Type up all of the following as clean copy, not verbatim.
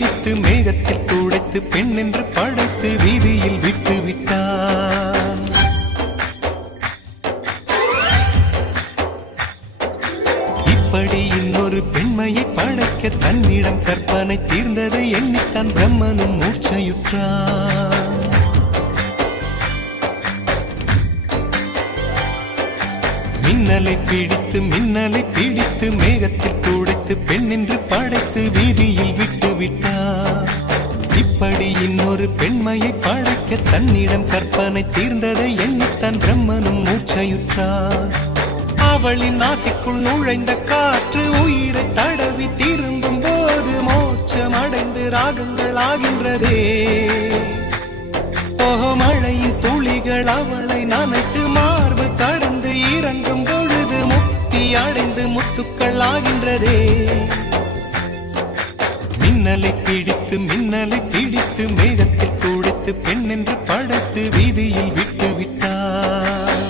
பிடித்து மேகத்தில் துடைத்து பெண் என்று படைத்து வீதியில் விட்டு விட்டான். இப்படி இன்னொரு பெண்மையை படைக்க தன்னிடம் கற்பனை தீர்ந்ததை எண்ணித்தான் பிரம்மனும் மூர்ச்சையுற்றான். மின்னலை பிடித்து மேகத்தில் துடைத்து பெண் என்று படைத்து வீதியில் விட்டு விட்டார். இப்படி இன்னொரு பெண்மையை படைக்க தன்னிடம் கற்பனை தீர்ந்ததை எண்ணித்தான் பிரம்மனும் மூர்ச்சையுற்றார். அவளின் நாசிக்குள் நுழைந்த காற்று உயிரை தடவி திரும்பும் போது மோட்சம் அடைந்து ராகங்கள் ஆகின்றதே. மழையின் துளிகள் அவளை நனைத்து மார்பு கடந்து இறங்கும் பொழுது முக்தி அடைந்து முத்துக்கள் ஆகின்றதே. மின்னலை பிடித்து மேகத்தில் துடைத்து பெண் என்று படைத்து வீதியில் விட்டு விட்டார்.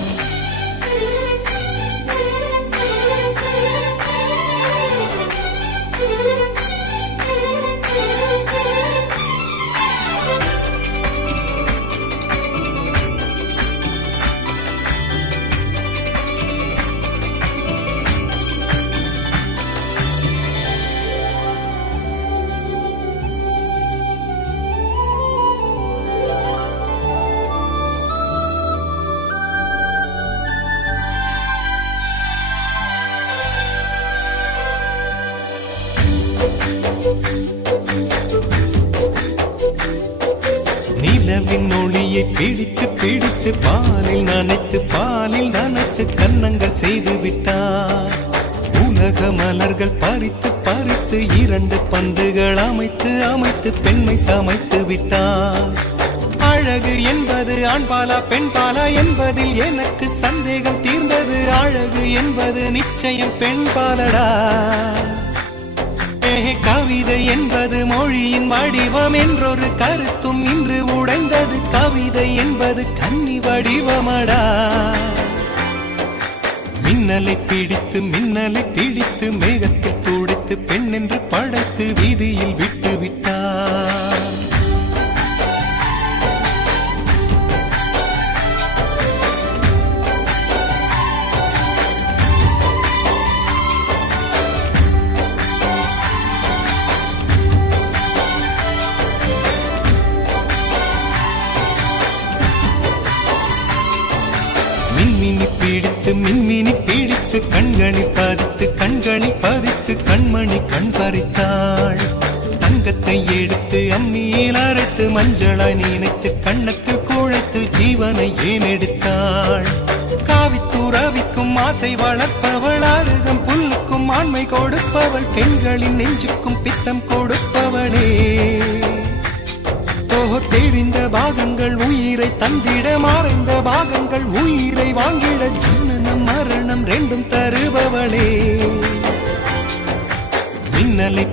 நிலவின் ஒளியை பிடித்து பாலில் நனைத்து கன்னங்கள் செய்து விட்டார். உலக மலர்கள் பறித்து இரண்டு பந்துகள் அமைத்து பெண்மை சமைத்து விட்டார். அழகு என்பது ஆண்பாலா பெண்பாலா என்பதில் எனக்கு சந்தேகம் தீர்ந்தது. அழகு என்பது நிச்சயம் பெண்பாலடா. கவிதை என்பது மொழியின் வடிவம் என்றொரு கருத்தும் இன்று உடைந்தது. கவிதை என்பது கன்னி வடிவமடா. மின்னலை பிடித்து மேகத்தில் துடைத்து பெண் என்று படைத்து வீதியில் விட்டு விட்டார். மின்மினி பிடித்து கண்களில் பதித்து கண்மணி கண் பறித்தாள். தங்கத்தை எடுத்து அம்மியில் அரைத்து மஞ்சளாய் நினைத்து கண்ணத்தில் குழைத்து ஜீவனை ஏன் எடுத்தாள். காவித்துறவிக்கும் ஆசை வளர்ப்பவள், அருகம் புல்லுக்கும் ஆண்மை கொடுப்பவள், பெண்களின் நெஞ்சுக்கும் பித்தம் கொடுப்பவளே. தெரிந்த பாகங்கள் உயிரை தந்திட, மறைந்த பாகங்கள் உயிரை வாங்கிட, ஜனனம் மரணம் ரெண்டும் தருபவளே. மின்னலை